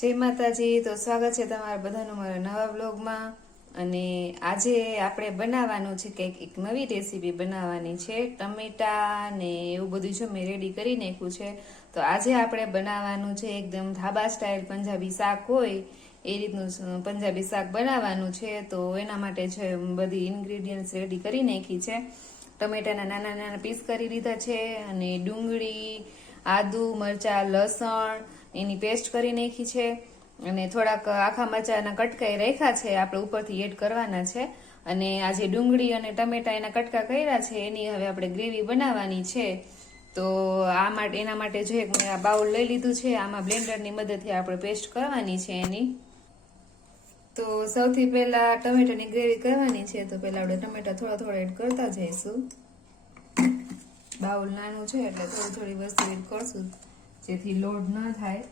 જય માતાજી। તો સ્વાગત છે તમારા બધાનું મારા નવા બ્લોગમાં। અને આજે આપણે બનાવવાનું છે કંઈક એક નવી રેસીપી બનાવવાની છે। ટમેટા ને એવું બધું જો મેં રેડી કરી નાખ્યું છે। તો આજે આપણે બનાવવાનું છે એકદમ ધાબા સ્ટાઇલ પંજાબી શાક હોય એ રીતનું પંજાબી શાક બનાવવાનું છે। તો એના માટે છે બધી ઇન્ગ્રેડિયન્ટ્સ રેડી કરી નાખી છે। ટમેટાના નાના નાના પીસ કરી લીધા છે, અને ડુંગળી, આદુ, મરચાં, લસણ એની પેસ્ટ કરી નાખી છે, અને થોડાક આખા મરચાંના કટકા રાખ્યા છે, આપણે ઉપરથી એડ કરવાના છે। અને આ જે ડુંગળી અને ટમેટા એના કટકા કર્યા છે એની હવે આપણે ગ્રેવી બનાવવાની છે। તો એના માટે જો એક મેં આ બાઉલ લઈ લીધું છે, આમાં બ્લેન્ડરની મદદથી આપણે પેસ્ટ કરવાની છે એની। તો સૌથી પહેલા ટમેટાની ગ્રેવી કરવાની છે, તો પહેલા આપણે ટમેટા થોડા થોડા એડ કરતા જઈશું। બાઉલ નાનું છે એટલે થોડી થોડી વસ્તુ એડ કરશું જેથી લોડ ન થાય।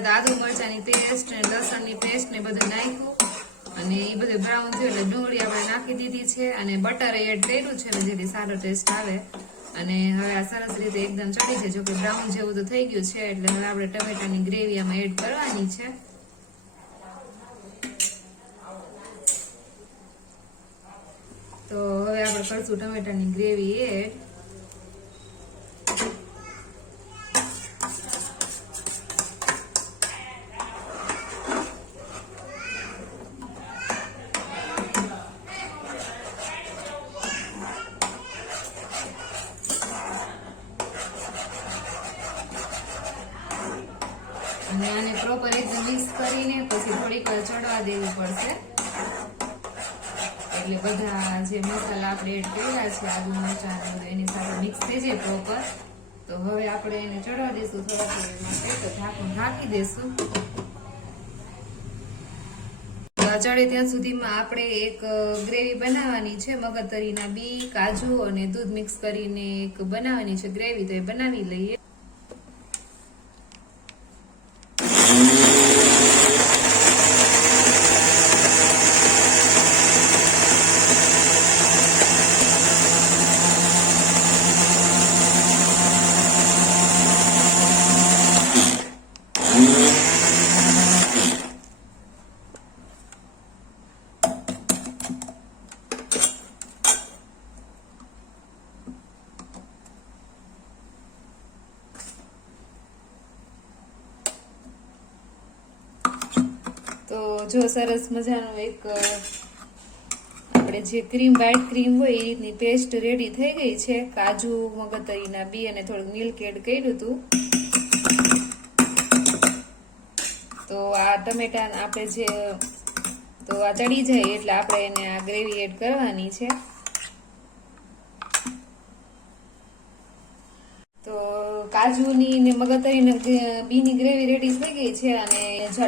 પહેલા તો આદુ મરચાની પેસ્ટ ને લસણની પેસ્ટ ને બધું નાખ્યું અને એ બધું બ્રાઉન થયું એટલે ડુંગળી આપણે નાખી દીધી છે અને બટર એડ કર્યું છે જેથી સારો ટેસ્ટ આવે અને હવે આ સરસ રીતે એકદમ ચડી છે. જો કે બ્રાઉન જેવું તો થઈ ગયું છે એટલે હવે આપણે ટમેટાની ગ્રેવી આમાં એડ કરવાની છે. તો હવે આપણે કરશું ટમેટાની ગ્રેવી એડ. અને આને પ્રોપર એકદમ મિક્સ કરીને પછી થોડીક વાર ચડવા દેવી પડશે એટલે બધા જે મસાલા આપણે એડ કર્યા છે આદુ મરચાં એની સાથે મિક્સ થઈ જાય પ્રોપર. તો હવે આપણે એને ચડવા દઈશું થોડાક વાર માટે. તો ઢાંકણ ઢાંકી દઈશું. ચડે ત્યાં સુધીમાં આપણે એક ગ્રેવી બનાવવાની છે. મગજતરીના બી, કાજુ અને દૂધ મિક્સ કરીને એક બનાવવાની છે ગ્રેવી. તો એ બનાવી લઈએ. તો જો સરસ મજાનું એક આપણે જે ક્રીમ વ્હાઈટ ક્રીમ હોય એ રીતની પેસ્ટ રેડી થઈ ગઈ છે. કાજુ, મગજતરીના બી અને થોડુંક મિલ્ક એડ કર્યું હતું. તો આ ટમેટા આપણે જે તો આ ચડી જાય એટલે આપણે એને આ ગ્રેવી એડ કરવાની છે. તો કાજુની ને મગજતરીની બીની ગ્રેવી રેડી થઈ ગઈ છે અને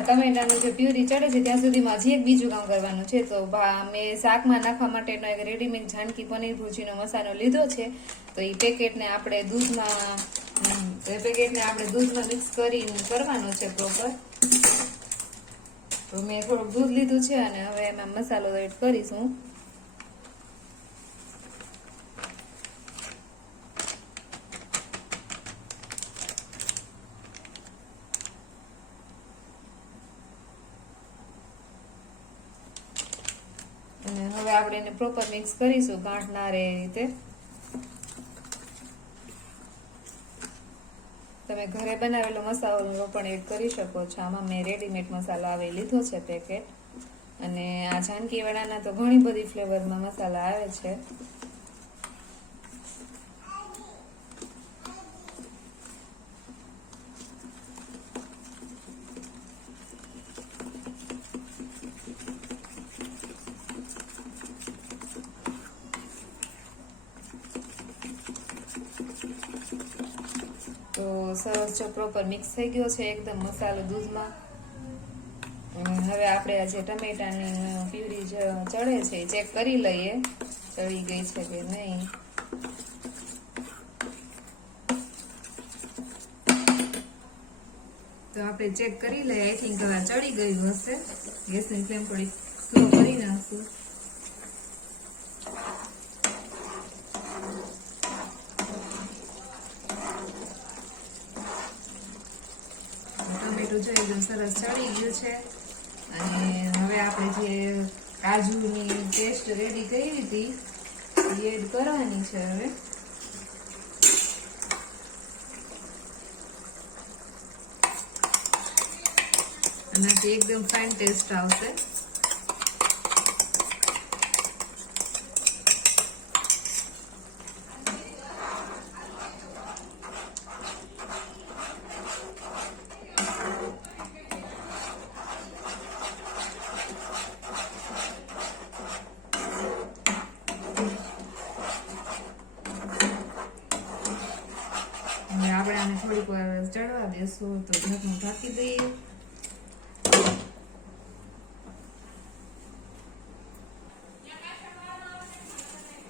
ટમેટાનું જે પ્યુરી ચડે છે ત્યાં સુધીમાં હજી એક બીજું કામ કરવાનું છે. તો મેં શાકમાં નાખવા માટેનો એક રેડીમેડ જાનકી પનીર ભુજીનો મસાલો લીધો છે. તો એ પેકેટને આપણે દૂધમાં મિક્સ કરીને કરવાનું છે પ્રોપર. તો મેં થોડુંક દૂધ લીધું છે અને હવે એમાં મસાલો એડ કરીશું. અને હવે આપણે એને પ્રોપર મિક્સ કરીશું ગાંઠ ના રહે એ રીતે. તમે ઘરે બનાવેલો મસાલો પણ એડ કરી શકો છો. આમાં મેં રેડીમેડ મસાલો આવે લીધો છે પેકેટ. અને આ જાનકી વાળાના તો ઘણી બધી ફ્લેવરમાં મસાલા આવે છે. તો સરસ જો પ્રોપર મિક્સ થઈ ગયો છે એકદમ મસાલો દૂધમાં. હવે આપણે આ જે ટમેટાની પ્યુરી ચડે છે એ ચેક કરી લઈએ ચડી ગઈ છે કે નહીં. તો આપણે ચેક કરી લઈએ. આઈ થિંક હવે ચડી ગયું હશે. ગેસની ફ્લેમ થોડી સ્લો કરી નાખશું. ટમેટું જો એકદમ સરસ ચડી ગયું છે અને હવે આપણે જે કાજુની પેસ્ટ રેડી કરી હતી એ એડ કરવાની છે હવે. આનાથી એકદમ ફાઇન ટેસ્ટ આવશે. આપણે આને થોડીક વાર ચડવા દેશું. તો ઢાંકણું ઢાંકી દઈએ.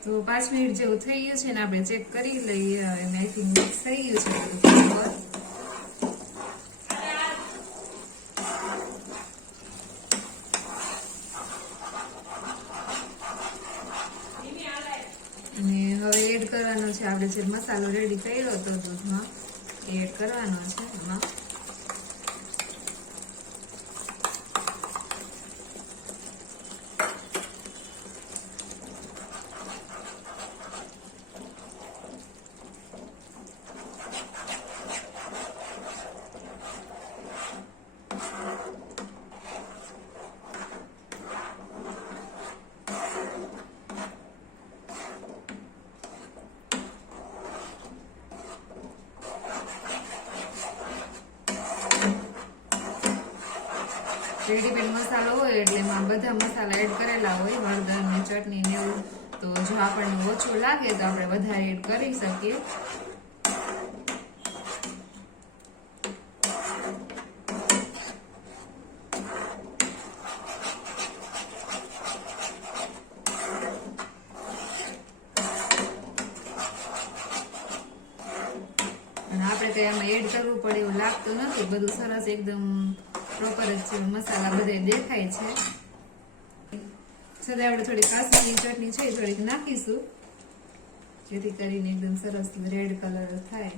તો 5 મિનિટ જેવું થઈ ગયું છે ને આપણે ચેક કરી લઈએ. હવે આઈ થિંક મિક્સ થઈ ગયું છે. અને હવે એડ કરવાનો છે આપણે જે મસાલો રેડી કર્યો હતો દૂધમાં એડ કરવાનો છે એમાં. રેડીમેડ મસાલો હોય એટલે એમાં બધા મસાલા એડ કરેલા હોય, હળદર ને ચટણી ને એવું. તો જો આપણને ઓછું લાગે તો આપણે વધારે એડ કરી શકીએ. અને આપણે કઈ આમાં એડ કરવું પડે એવું લાગતું નથી, બધું સરસ એકદમ પ્રોપર જ છે, મસાલા બધે દેખાય છે. સાથે આપણે થોડી કાશ્મીરી ચટણી છે થોડીક નાખીશું, જેથી કરીને એકદમ સરસ રેડ કલર થાય.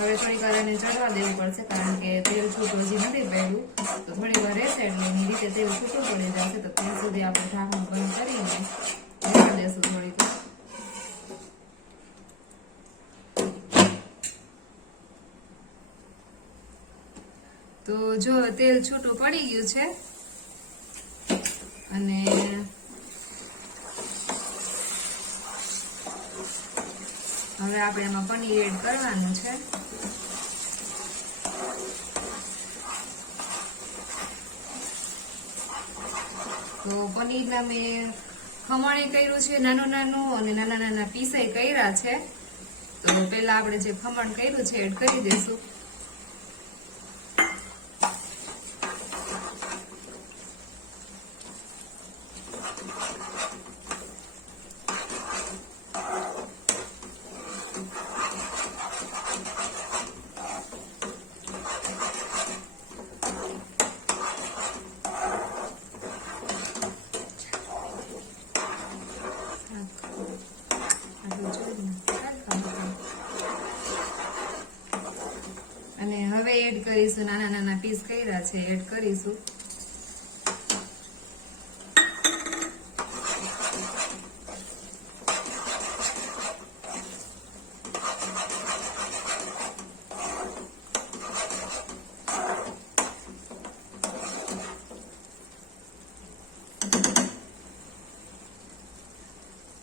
હવે થોડીક વાર એને ચડવા દેવું પડશે, કારણ કે તેલ છૂટું હજી નથી પડ્યું. તો થોડી વાર રહેશે એટલે એની રીતે તેલ છૂટું પડી જશે. તો ત્યાં સુધી આપણે ઢાંકણું બંધ કરીને રહેવા દેશું થોડીક વાર. તો જો તેલ છૂટું પડી ગયું છે અને હવે આપણે એમાં પનીર એડ કરવાનું છે. તો પનીરના મેં ખમણ કર્યું છે નાનું નાનું, અને નાના નાના પીસાઈ કર્યા છે. તો પેલા આપણે જે ખમણ કર્યું છે એડ કરી દઈશું. અને હવે એડ કરીશું નાના નાના પીસ કર્યા છે એડ કરીશું.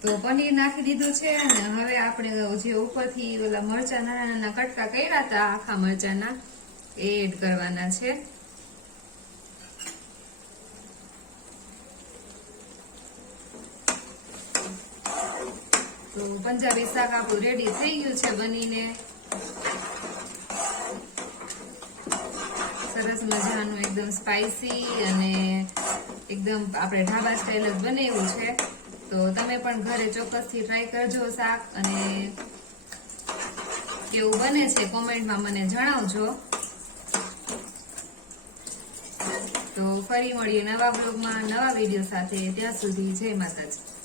તો પનીર નાખી દીધું છે અને હવે આપણે જે ઉપરથી ઓલા મરચા નાના નાના કટકા કર્યા હતા આખા મરચાના એ એડ કરવાના છે. તો પંજાબી શાક આપણું રેડી થઈ ગયું છે બનીને. સરસ મજાનું એકદમ સ્પાઈસી અને એકદમ આપણે ઢાબા સ્ટાઇલ જ બનાવ્યું છે. તો તમે પણ ઘરે ચોક્કસથી ટ્રાય કરજો શાક, અને કેવું બને છે કોમેન્ટમાં મને જણાવજો. તો ફરી મળીએ નવા બ્લોગમાં નવા વિડીયો સાથે. ત્યાં સુધી જય માતાજી.